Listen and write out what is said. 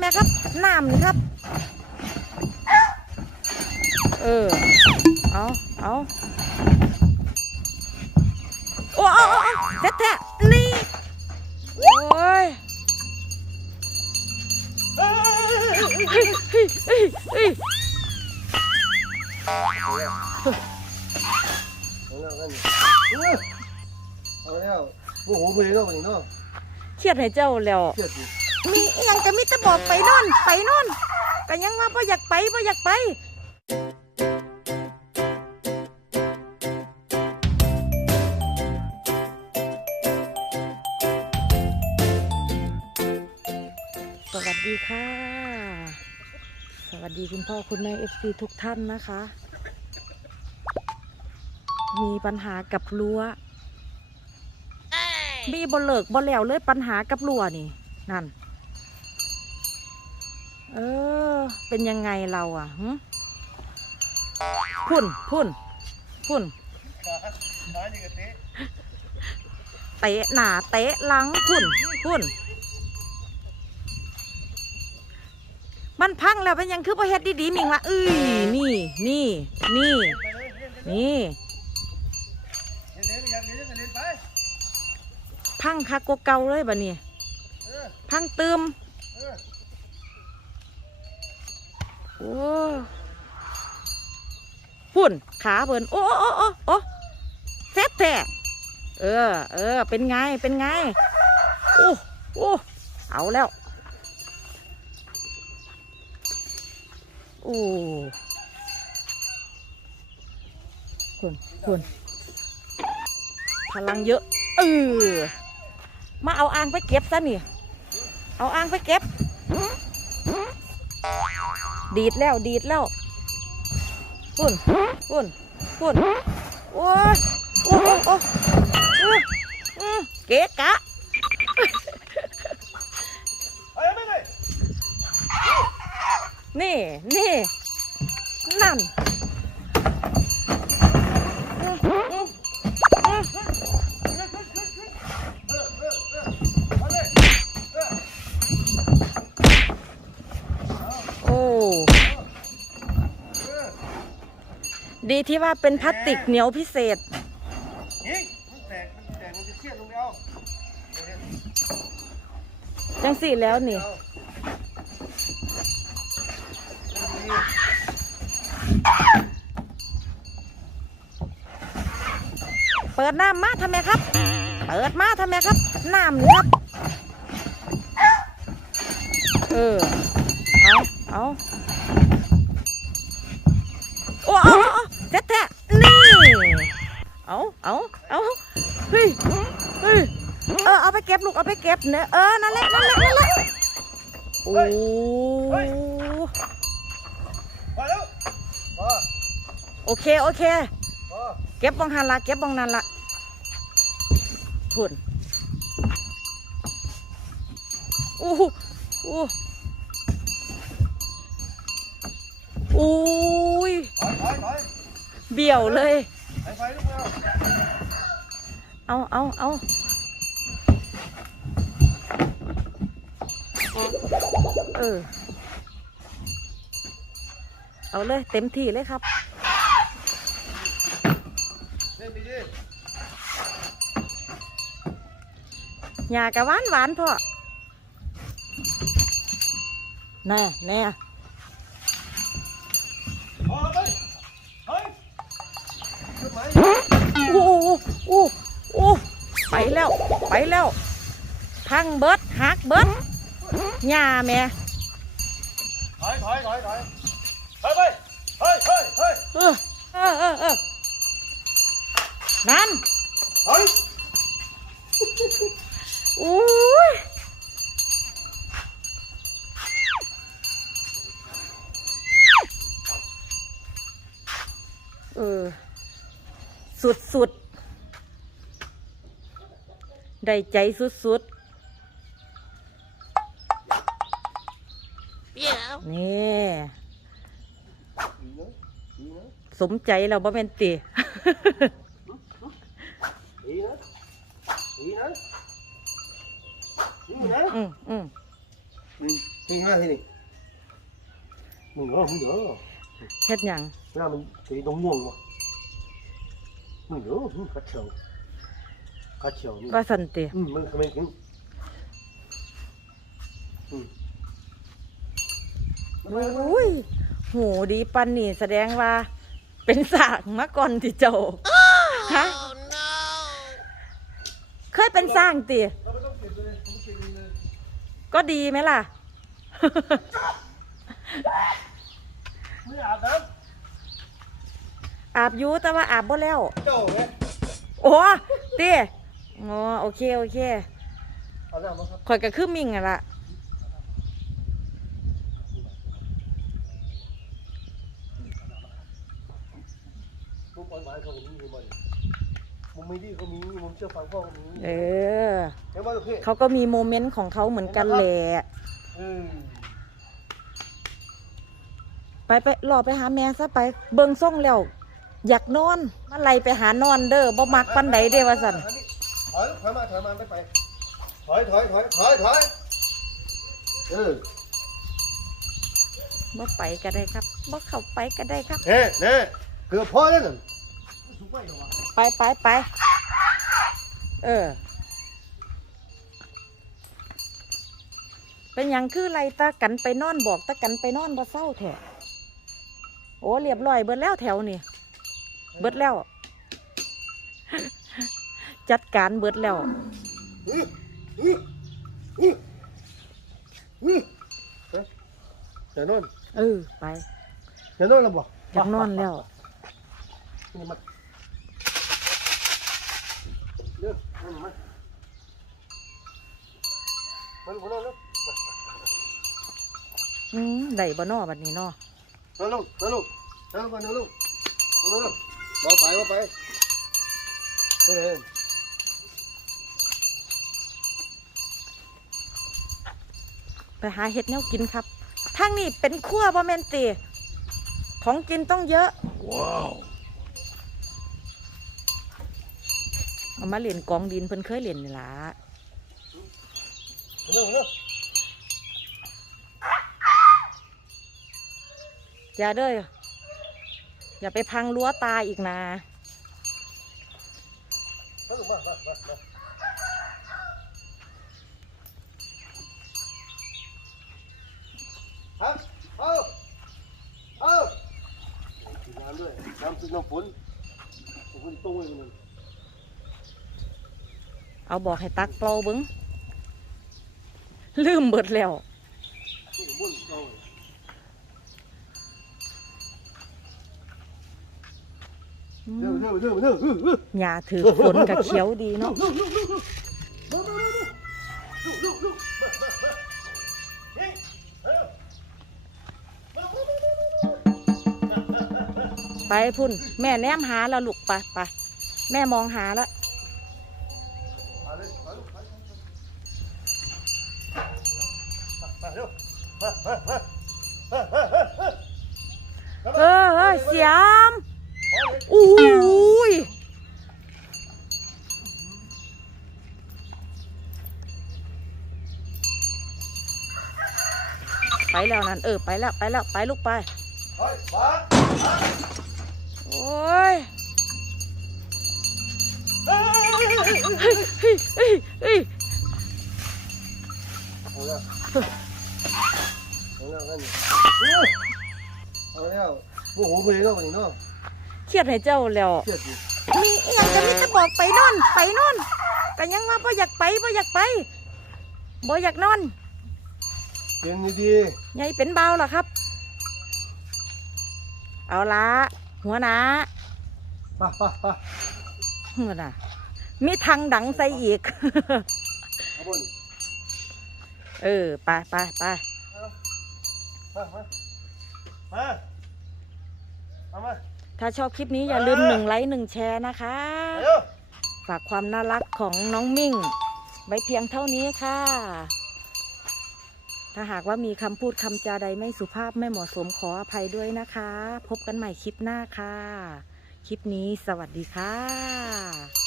แม่ครับน้ำครับ เออ เอาเอาโอ้โอ้โอ้โอ้แท้แท้ๆนี่ โอ้ยเฮ้ยเฮ้ยเฮ้ยเฮ้ยเอาแล้วกันเอาแล้วโมโหไปเลยเนาะวันนี้เนาะเครียดให้เจ้าแล้วเครียด สิมีอหยังก็มีแต่บอกไปนอนไปนอนก็ยังว่าบ่อยากไปบ่อยากไปสวัสดีค่ะ สวัสดีคุณพ่อคุณแม่เอฟซีทุกท่านนะคะ มีปัญหากับรั้วมีบ่เลิกบ่แล้วเลยปัญหากับรั้วนี่ นั่น เออ เป็นยังไงเราอะหึพุ่นพุ่นพุ่นน้อยนี่ก็เตะเตะหนาเตะหลังพุ่นพุ่นมันพังแล้วเป็นยังคือประเฮ็ดดีๆมิงละเอ้ยนี่นี่นี่นี่พังคักกว่าเก่าเลยบะเนี่เออพังเติมเพุ่นขาเบิ่นโอ้โอ้โอ้โอ้แซ่บแท้เออ เออ เป็นไง เป็นไง โอ้โอ้เอาแล้ว โอ้คุณคุณพลังเยอะ เออ มาเอาอ่างไปเก็บซะนี่ เอาอ่างไปเก็บ ดีดแล้วดีดแล้วปุ่นปุ่นปุ่นโอ้ยโอ้โอ้โอ้อื้ออื้อเก๋กะนี่นี่นั่น ดีที่ว่าเป็นพลาสติกเหนียวพิเศษยิงมันแตกมันแตกมันจะเสียดลงไปเอาจังสี่แล้วนี่เอาเปิดน้ำมาทำไมครับ เปิดมาทำไมครับ น้ำครับ เออ เอาเอา เอาเอาเอาเฮ้ยเฮ้ยเออเอาไปเก็บลูกเอาไปเก็บเนอะเออนั่นแหละนั่นแหละนั่นแหละโอ้พอแล้วพอโอเคโอเค พอเก็บบองหันละเก็บบองนั่นละทุนอู้หูอู้อุ้ย ถอยถอยถอย เบี่ยวเลย เอาเอาเอาเออ เอาเลย เต็มที่เลยครับเล่นไปดิหยากะหวานหวานพ่อแน่แน่ พอไปเฮ้ยขึ้นไหม โอ้โอ้โอ้โอ้ไปแล้ว ไปแล้ว พังเบิดหักเบิดหญ้าแม่ถอยถอยถอยถอยถอยไปเฮ้ยเฮ้ยเฮ้ยเออเออเออเออนั่นถอยอุ้ยเออ สุดสุดๆ ได้ใจสุดสุดๆนี่ดีนะดีนะสมใจเราบ่แม่นติดีนะดีนะดีนะอืมอืมอืมนี่มาที่นี่มึงเหรอมึงเหรอเฮ็ดหยังเวลามันตีตรงง่วงวะมึงเหรอมึงกัดเฉีย วกัดเฉียวนี่ว่าสันติอืมมันทำไมถึงอืมอุ้ยหูดีปันนี่แสดงว่า เป็นสากมาก่อนที่เจ้าฮะเคยเป็นสร้างติเราไม่ต้องเก็บเลยผมเก็บเลยก็ดีไหมล่ะไม่อาบน้อาบอยูแต่ว่าอาบบ่แล้วำเจ้าไงโอ้ติ อ๋อโอเคโอเคอาบน้ำมั้งครับข่อยก็คือมิงอะล่ะมุมอ่อนหวานเขาก็มีมุมอ่อนมุมไม่ดีก็มีมุมเชื่อฟังพ่อก็มีเออเห็นไหมลูกพี่เขาก็มีโมเมนต์ของเขาเหมือนกันแหละอืมไปไปรอไปหาแม่ซะไป เบิ่งส่งแล้ว อยากนอนมาไล่ไปหานอนเด้อบ่มักปันใดเด้ว่าซั่นถ อยถอยมาถอยมาไม่ไปถอยถอยถอยถอยถอยเออบ่ไปก็ได้ครับบ่เข้าไปก็ได้ครับเน่เน่เกือบพอแล้วน่ะสูงไปเหรอวะไปไปไปเออ เป็นหยังคือไรตากันไปนอนบอกตากันไปนอนบ่เศร้าแถะโอ้เรียบร้อยเบิดแล้วแถวนี่ เบิดแล้ว จัดการเบิดแล้วอื้ออื้ออื้ออื้อเฮ้ยจะนอนเออไปจะนอนแล้วบ่อยากนอนแล้วนี่มาเร็วมามามันมันนอนแล้วอืมได้บ่นอบัดนี้นอนอนลงนอนลงนอนลงก่อนนอนลงนอนลงบ่ไปบ่ไปเฮ้ย ไปหาเห็ดแนวกินครับทางนี้เป็นขั้วบ่แม่นตีของกินต้องเยอะว้าวเอามาเล่นกองดินเพิ่นเคยเล่นนี่ล่ะเร็วเร็วอย่าเด้ออย่าไปพังรั้วตาอีกนะมาลูกมามามา มาครับเอาเอากินน้ำด้วยน้ำซึมน้ำฝนน้ำฝนตุ้งเลยมันเอาบอกให้ตักเปล่าเบิ้งลืมเบิดแล้วนี่มุ่นเอาอืเร็วมเร็วเร็วเร็วเร็วเร็วหญ้าถือฝนกับเขียวดีเนาะ ไปพุ่น แม่แนมหาแล้วลูกไปไปแม่มองหาแล้วเลยมาลูกมามาเร็วมามามามามามามาเออเออเสียมมาเลยอู้ยไปแล้วนั่นเออไปแล้วไปแล้วไปลูกไปเฮ้ยมา โอ้ยเครียดให้เจ้าแล้วมีเอียงจะมิจะบอกไปนอน ไปนอนก็ยังว่าบ่อยากไปบ่อยากไปบ่อยากนอนเป็นดีๆไยเป็นเบาเหรอครับ เอาละ หัวหนาๆไปไปไปหัวหนามีทางดังใส่อีก เอาบนเออไปไปไปมามามาเอามาถ้าชอบคลิปนี้อย่าลืมหนึ่งไลค์หนึ่งแชร์นะคะเร็วฝากความน่ารักของน้องมิ่ง ไว้เพียงเท่านี้ค่ะ ถ้าหากว่ามีคำพูดคำจาใดไม่สุภาพไม่เหมาะสมขออภัยด้วยนะคะ พบกันใหม่คลิปหน้าค่ะ คลิปนี้สวัสดีค่ะ